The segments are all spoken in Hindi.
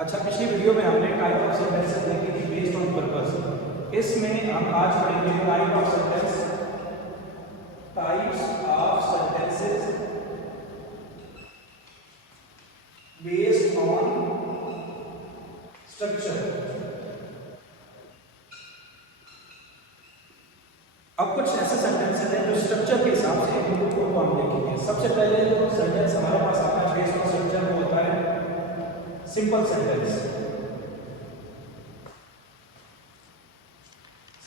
अच्छा, पिछली वीडियो में हमने टाइप ऑफ सेंटेंसेस देखी थी बेस्ड ऑन पर्पस। इसमें हम आज पढ़ेंगे types of sentences based on structure. अब कुछ ऐसे सेंटेंसेस हैं जो स्ट्रक्चर के हिसाब से उनको हम देखेंगे। सबसे पहले जो सेंटेंस हमारे पास आता है बेस्ड ऑन स्ट्रक्चर वो होता है सिंपल सेंटेंस।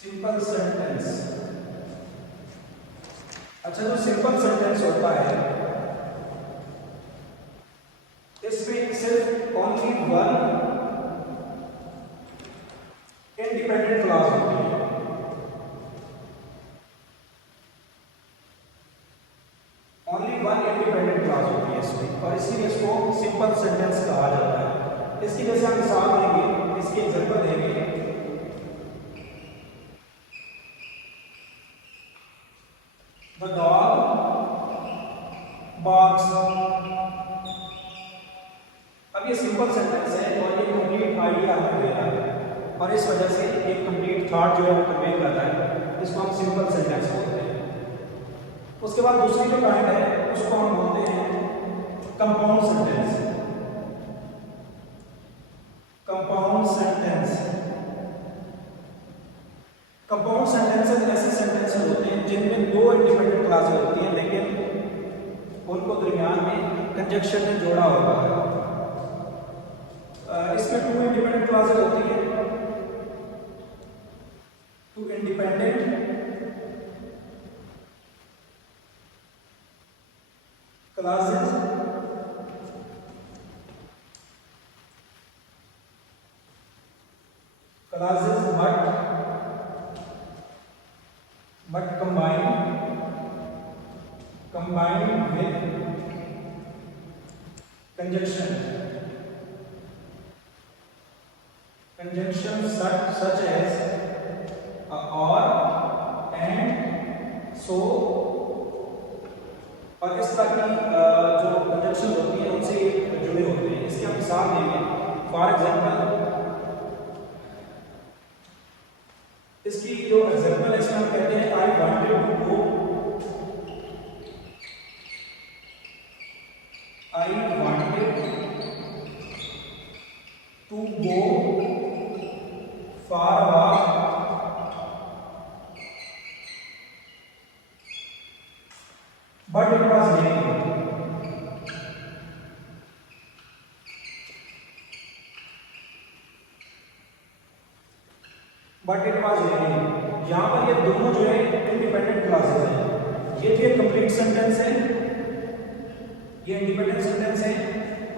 Simple sentence. अच्छा, जो सिंपल सेंटेंस होता है इसमें सिर्फ ओनली वन इंडिपेंडेंट क्लॉज होती है। ओनली वन इंडिपेंडेंट क्लॉज होती है इसमें, और इसीलिए इसको सिंपल सेंटेंस कहा जाता है। इसकी जैसे हम मिसाल देंगे, इसकी एग्जांपल देंगे। The dog barks. अब ये सिंपल सेंटेंस है और ये कंप्लीट आइडिया हमें दे रहा है, और इस वजह से एक कंप्लीट थॉट जो है वो कन्वे करता है। इसको हम सिंपल सेंटेंस बोलते हैं। उसके बाद दूसरी जो काइंड है उसको हम बोलते हैं compound sentence. Compound sentence. Compound sentences ऐसे सेंटेंसेस होते हैं जिनमें दो इंडिपेंडेंट क्लॉजेज होती हैं, लेकिन उनको दरमियान में कंजक्शन ने जोड़ा होता है। इसमें टू इंडिपेंडेंट क्लॉजेज होती हैं। Two independent clauses but combined with conjunction such as or and so, और इस तरह की जो कंजक्शन होती है उनसे जुड़े होते हैं। इसकी हम मिसाल देंगे। फॉर एग्जांपल, इसकी जो एग्जांपल है इसमें हम कहते हैं I wanted to go for a walk but it was raining. But it was raining. यहां पर ये दोनों जो है इंडिपेंडेंट क्लॉजेज हैं। ये जो कंप्लीट सेंटेंस है ये इंडिपेंडेंट सेंटेंस है,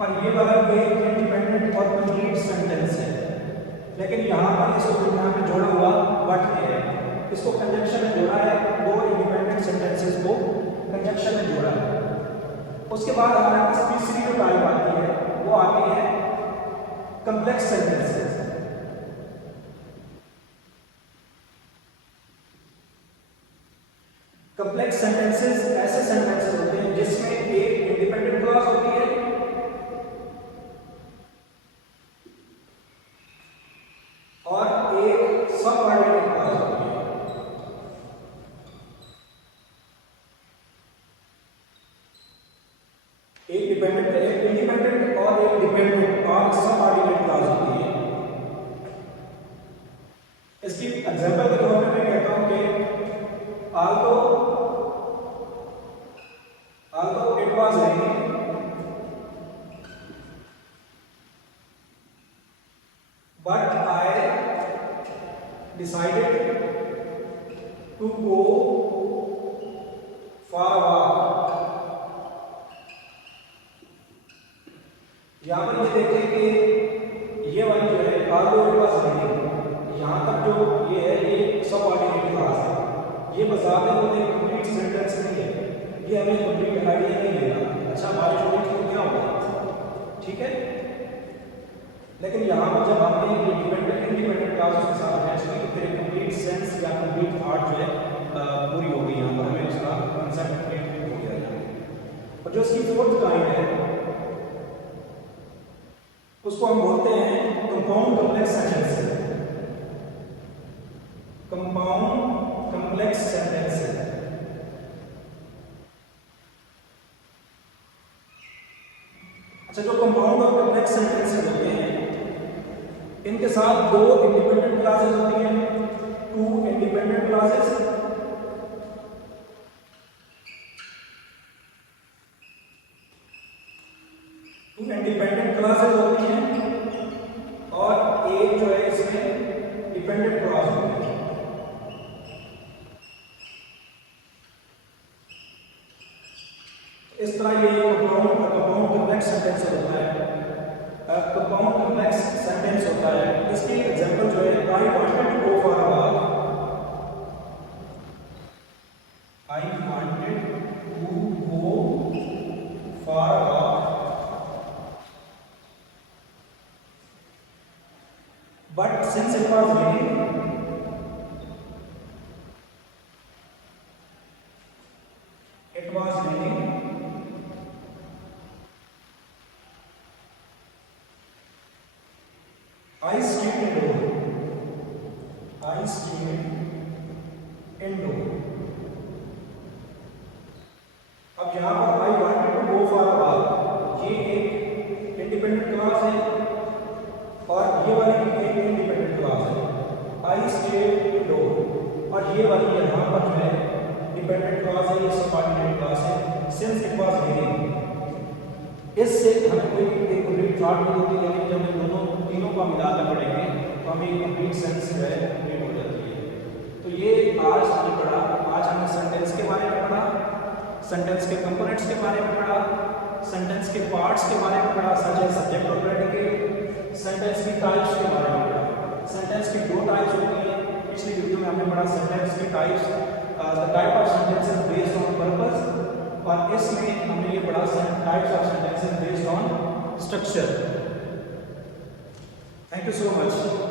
और ये वाला ये इंडिपेंडेंट और कंप्लीट सेंटेंस है। लेकिन यहां पर इसको दरमियान में जोड़ा हुआ बट है, इसको कंजक्शन में जोड़ा है। दो इंडिपेंडेंट सेंटेंसेस को कंजक्शन में जोड़ा है। उसके बाद हमारे पास तीसरी जो टाइप आती है वो आती है कॉम्प्लेक्स सेंटेंसेस। कॉम्प्लेक्स सेंटेंसेस ऐसे सेंटेंसेस होते हैं जिसमें एक इंडिपेंडेंट क्लॉज होती है और एक सबऑर्डिनेट क्लॉज होती है। एक इंडिपेंडेंट और एक डिपेंडेंट और सबऑर्डिनेट क्लॉज होती है। इसकी एग्जांपल के तौर पे मैं कहता हूं कि although it was raining, but I decided to go for a walk. यहाँ पर ये देखें कि ये वाली जो है although it was raining, यहाँ तक जो ये है ये सबऑर्डिनेट क्लॉज है। ये बजाते हुए एक कंप्लीट सेंटेंस नहीं है, ये हमें कंप्लीट आइडिया नहीं देगा। अच्छा, बारिश हो रही तो क्या होगा, ठीक है। लेकिन यहाँ पर जब हमने इंडिपेंडेंट क्लॉज के साथ मैच की तो फिर कंप्लीट सेंस या कंप्लीट थॉट जो है पूरी हो गई। यहाँ पर हमें उसका कंसेप्ट क्लियर हो गया। और जो इसकी फोर्थ काइंड है उसको हम बोलते हैं compound complex sentence. Compound complex sentence. अच्छा, जो कंपाउंड और कॉम्प्लेक्स सेंटेंसेस होते हैं इनके साथ दो इंडिपेंडेंट क्लासेस होती हैं, two independent clauses. Two independent clauses होती हैं और एक जो है इसमें डिपेंडेंट क्लास होती है। इस तरह ये कंपाउंड कॉम्प्लेक्स सेंटेंस होता है। कंपाउंड कॉम्प्लेक्स सेंटेंस होता है, इसकी एग्जांपल जो है I wanted to go for a walk. I wanted to go for a walk, but since it was raining, I stayed indoor. I stayed indoor. अब यहाँ पर I wanted to go for a walk, ये एक इंडिपेंडेंट क्लॉज है और ये वाली एक इंडिपेंडेंट क्लॉज है। I stayed indoor और ये वाली यहाँ पर जो है डिपेंडेंट क्लॉज है, ये सबऑर्डिनेट क्लॉज है। Since it was raining, इससे हमें कोई एक कंप्लीट थॉट नहीं होती, लेकिन जब हम दोनों तीनों को मिलाकर पढ़ेंगे तो हमें एक कंप्लीट सेंस जो है कंप्लीट हो जाती है। तो ये आज हमने पढ़ा, आज हमने सेंटेंस के बारे में पढ़ा, सेंटेंस के कंपोनेंट्स के बारे में पढ़ा, सेंटेंस के पार्ट्स के बारे में पढ़ा, सच है सब्जेक्ट और प्रेडिकेट, सेंटेंस की टाइप्स के बारे में पढ़ा। सेंटेंस की दो टाइप्स होती हैं, पिछली वीडियो में हमने पढ़ा सेंटेंस की types, the type of sentences based on purpose, और इसमें हमने ये पढ़ा types of sentences based on structure. Thank you so much.